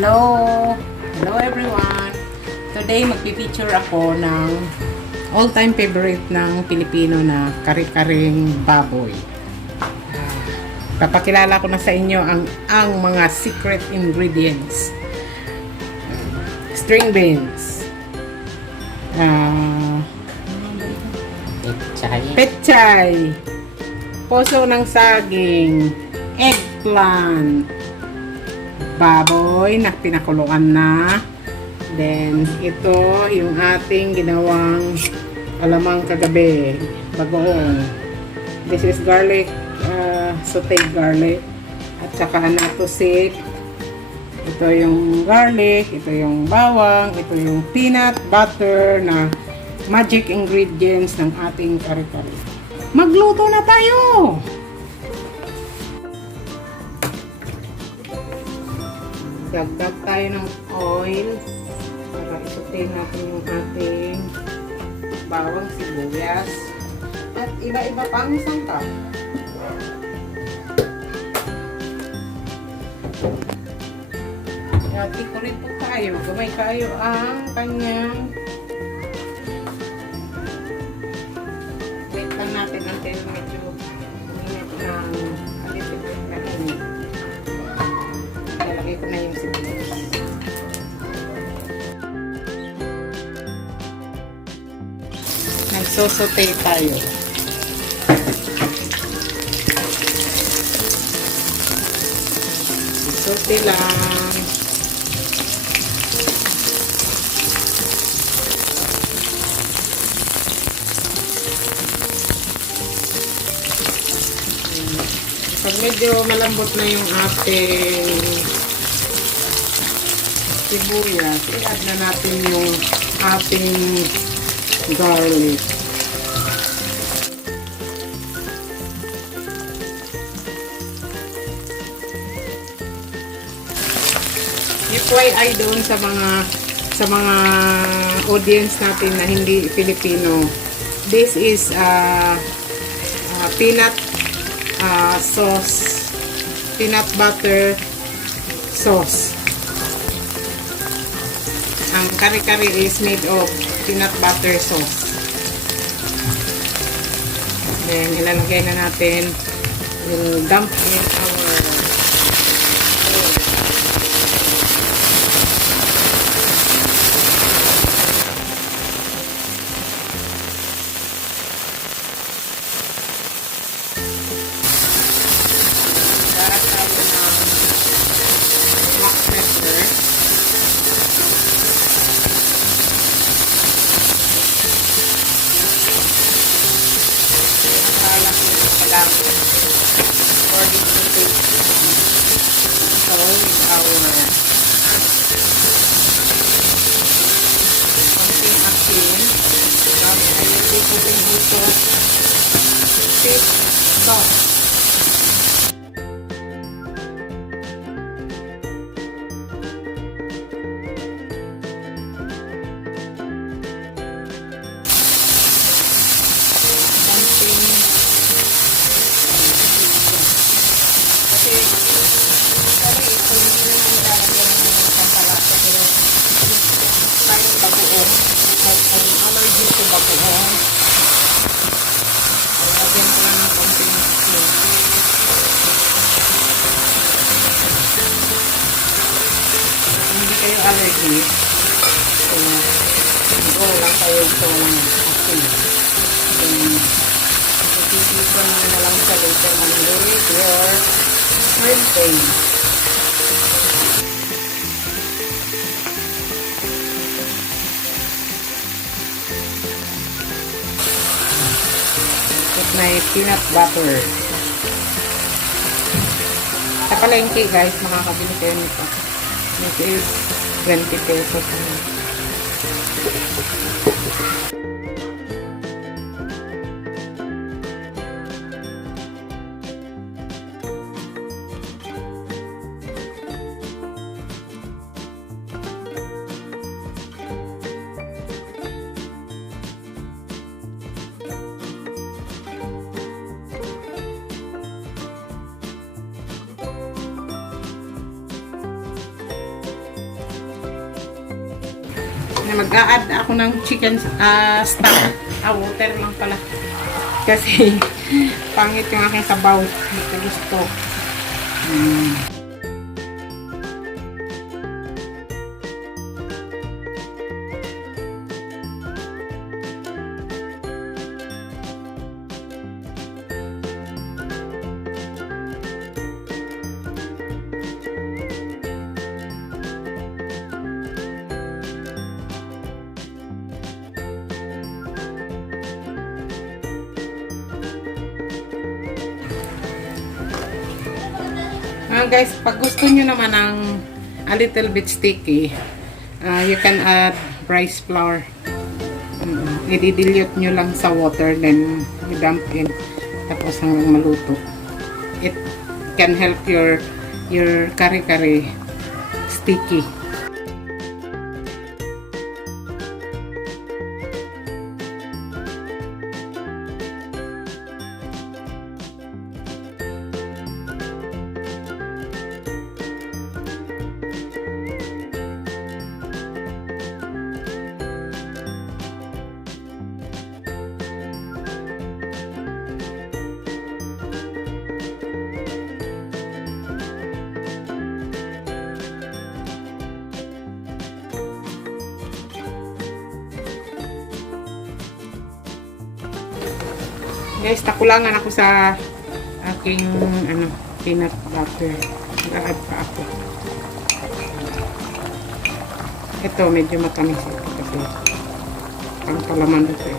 Hello! Hello everyone! Today magpipicture ako ng all-time favorite ng Filipino na kare-kareng baboy. Papakilala ko na sa inyo ang mga secret ingredients. String beans. Pechay. Puso ng saging. Eggplant. Baboy na pinakuluan na. Then, ito yung ating ginawang alamang kagabi. Bagoong. This is garlic, sauteed garlic. At saka natusik. Ito yung garlic, ito yung bawang, ito yung peanut butter na magic ingredients ng ating kare-kare. Magluto na tayo! Dagdag tayo ng oil para isutin natin yung ating bawang, sibuyas at iba-iba pang sangkap. Tikurin po tayo. Gamay kayo ang kanyang wait lang natin until medyo uminit ng alitipit kainin. Lalagay ko na yung sibuyas. Nagsosote tayo. Sote lang. Pag medyo malambot na yung ating sibuyas, i-add na natin yung ating garlic. FYI doon sa mga audience natin na hindi Filipino. This is peanut sauce, peanut butter sauce. Ang kare-kare is made of peanut butter sauce. Then ilalagay na natin, we'll dump in our according to taste. So, with our something akin, I will be putting also fish sauce. Allergy to bagoong. Lagyan ko lang ng konting asin. Kung hindi kayo allergy, go lang kayo sa walang asin. Ititipan mo na lang sa later on with your shrimp bagoong. May peanut butter. Sa palengke guys, makakabili kayo nito. This is 20 pesos. mag-a-add ako ng chicken stock. Water lang pala. Kasi pangit yung aking sabaw. Ito gusto. Guys, pag gusto nyo naman ng a little bit sticky, you can add rice flour. I-dilute nyo lang sa water, then you dump in, tapos hanggang maluto. It can help your kare-kare sticky. Guys, takulangan ako sa aking peanut butter. Nag-add pa ako. Ito, medyo matamis ito kasi pang palaman ito eh.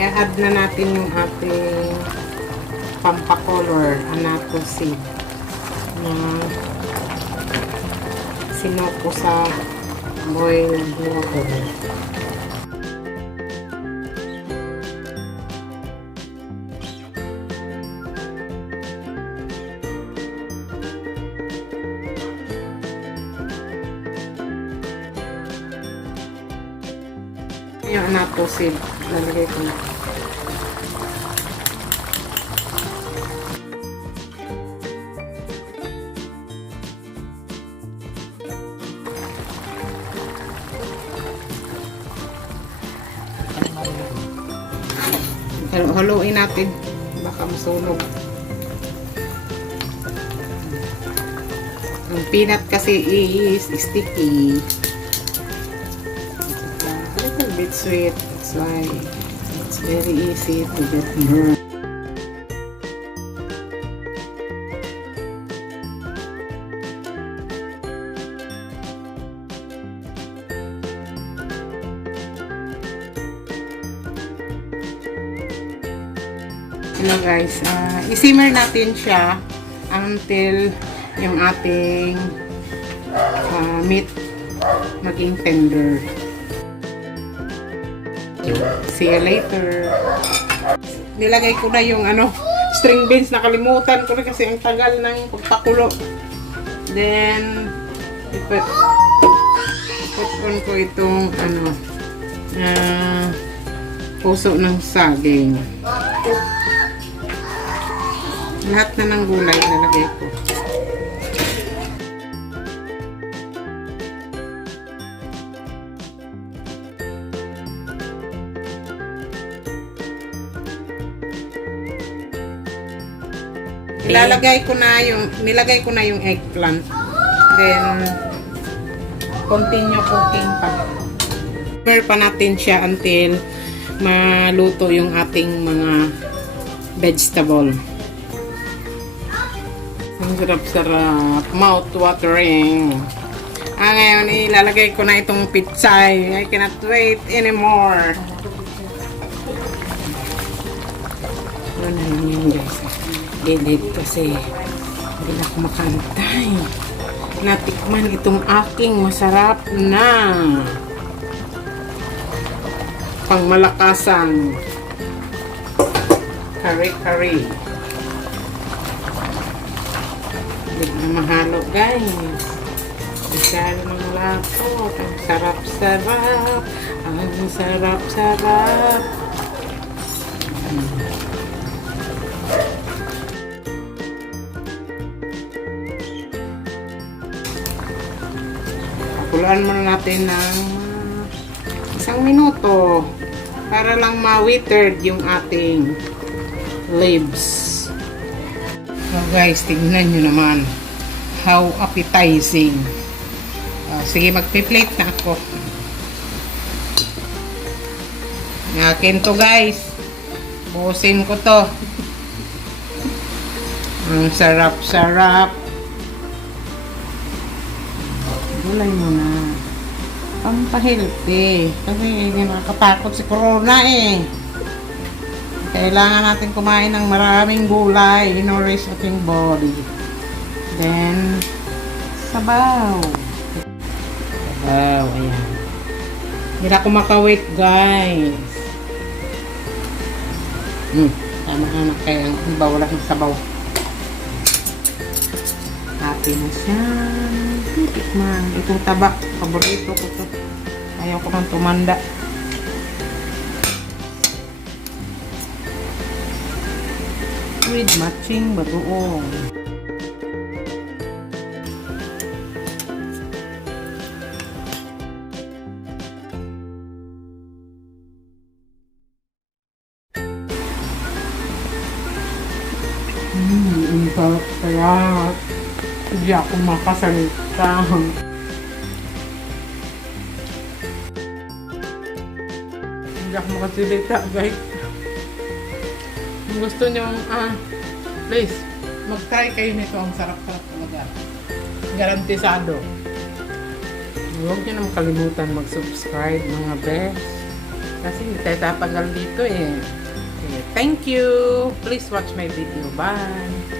I-add na natin yung ating pampacolor, anato seed na sinoko sa boiled water. Yung anato seed, lalagay ko na. Haluin natin, baka masunog. Ang peanut kasi is sticky. A little bit sweet, that's why it's very easy to get burned. Hello guys, i-simmer natin siya until yung ating meat maging tender. See you later. Nilagay ko na yung string beans, nakalimutan ko na kasi ang tagal ng pagpakulo. Then put on ko itong puso ng saging. Lahat na ng gulay nalagay ko. Nilagay ko na yung eggplant. Then continue cooking pa. Prepare pa natin siya until maluto yung ating mga vegetable. Ang sarap-sarap. Mouth-watering. Ngayon, ilalagay ko na itong pitsay. I cannot wait anymore. Ano na lang yun, guys. Delete kasi hindi na ako makantay. Natikman itong aking masarap na pangmalakasang kare-kare. Hindi na mahalo, guys. Isalo ng sarap. Oh, ang sarap-sarap. Ang sarap-sarap. Pakuluan muna natin ng 1 minuto para lang ma-withered yung ating leaves. So guys, tignan nyo naman how appetizing. Sige, magpi-plate na ako. Akin to guys. Buusin ko to. Ang sarap-sarap. Gulay mo na. Pampahealthy. Kasi nakakatakot si corona eh. Kailangan natin kumain ng maraming gulay in order sa ating body. Then, sabaw. Sabaw, ayan. Hindi na ako makawait guys. Tama-tama kaya ang bawala ng sabaw. Happy na siya. Tikman. Itong taba. Paborito ko to. Ayaw ko nang tumanda. With matching bagoong. Ang sarap-sarap. Hindi ako makasalita. Hindi ako makasalita, guys. Kung gusto nyo, please, mag-try kayo nito. Ang sarap-sarap talaga. Garantisado. Huwag nyo naman kalimutan mag-subscribe, mga best. Kasi hindi tayo tatagal dito eh. Okay, thank you. Please watch my video. Bye.